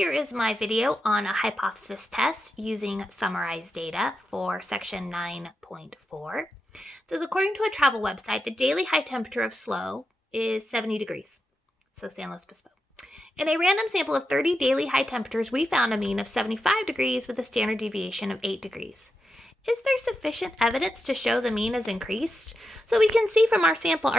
Here is my video on a hypothesis test using summarized data for section 9.4. It says, according to a travel website, the daily high temperature of SLO is 70 degrees, so San Luis Obispo. In a random sample of 30 daily high temperatures, we found a mean of 75 degrees with a standard deviation of 8 degrees. Is there sufficient evidence to show the mean has increased? So we can see from our sample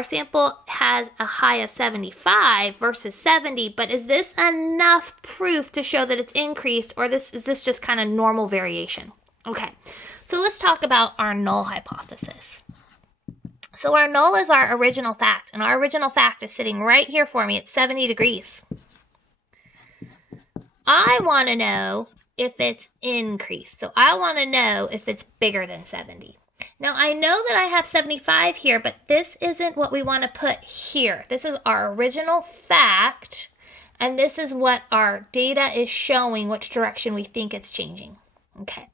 has a high of 75 versus 70, but is this enough proof to show that it's increased, or is this just kind of normal variation? Okay, so let's talk about our null hypothesis. So our null is our original fact, and our original fact is sitting right here for me. It's 70 degrees. I want to know if it's increased. So I want to know if it's bigger than 70. Now I know that I have 75 here, but this isn't what we want to put here. This is our original fact, and this is what our data is showing, which direction we think it's changing. Okay,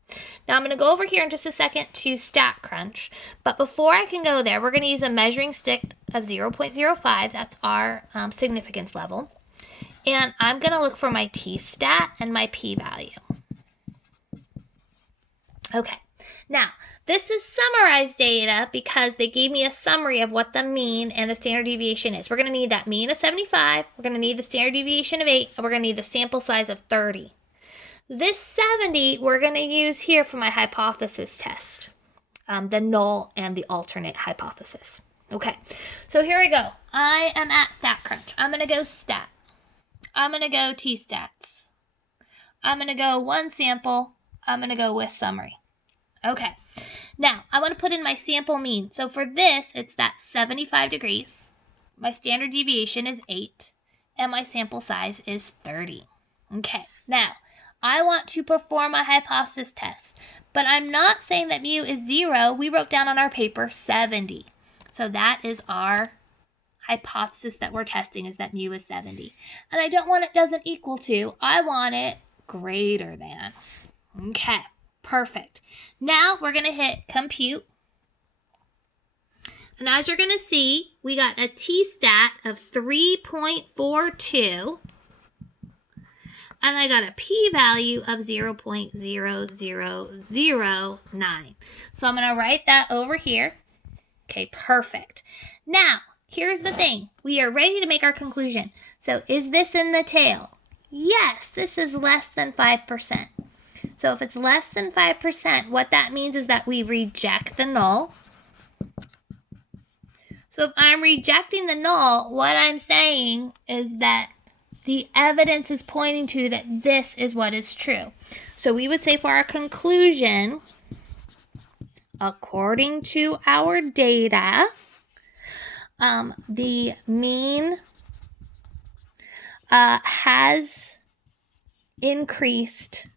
now I'm going to go over here in just a second to StatCrunch, but before I can go there, we're going to use a measuring stick of 0.05. That's our significance level. And I'm going to look for my t-stat and my p-value. Okay, now this is summarized data because they gave me a summary of what the mean and the standard deviation is. We're going to need that mean of 75, we're going to need the standard deviation of 8, and we're going to need the sample size of 30. This 70 we're going to use here for my hypothesis test, the null and the alternate hypothesis. Okay, so here we go. I am at StatCrunch. I'm going to go stat. I'm going to go t-stats. I'm going to go one sample. I'm going to go with summary. Okay, now I want to put in my sample mean. So for this, it's that 75 degrees. My standard deviation is 8, and my sample size is 30. Okay, now I want to perform a hypothesis test, but I'm not saying that mu is 0. We wrote down on our paper 70. So that is our hypothesis that we're testing, is that mu is 70. And I don't want it doesn't equal to, I want it greater than. Okay, perfect. Now we're going to hit compute. And as you're going to see, we got a t-stat of 3.42. And I got a p-value of 0.0009. So I'm going to write that over here. Okay, perfect. Now, here's the thing. We are ready to make our conclusion. So is this in the tail? Yes, this is less than 5%. So if it's less than 5%, what that means is that we reject the null. So if I'm rejecting the null, what I'm saying is that the evidence is pointing to that this is what is true. So we would say for our conclusion, according to our data, the mean has increased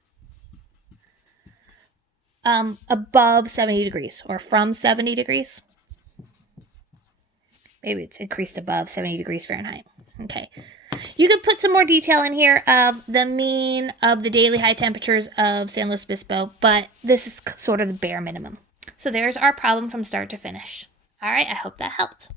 above 70 degrees, or from 70 degrees. Maybe it's increased above 70 degrees Fahrenheit. Okay. You could put some more detail in here of the mean of the daily high temperatures of San Luis Obispo, but this is sort of the bare minimum. So there's our problem from start to finish. All right, I hope that helped.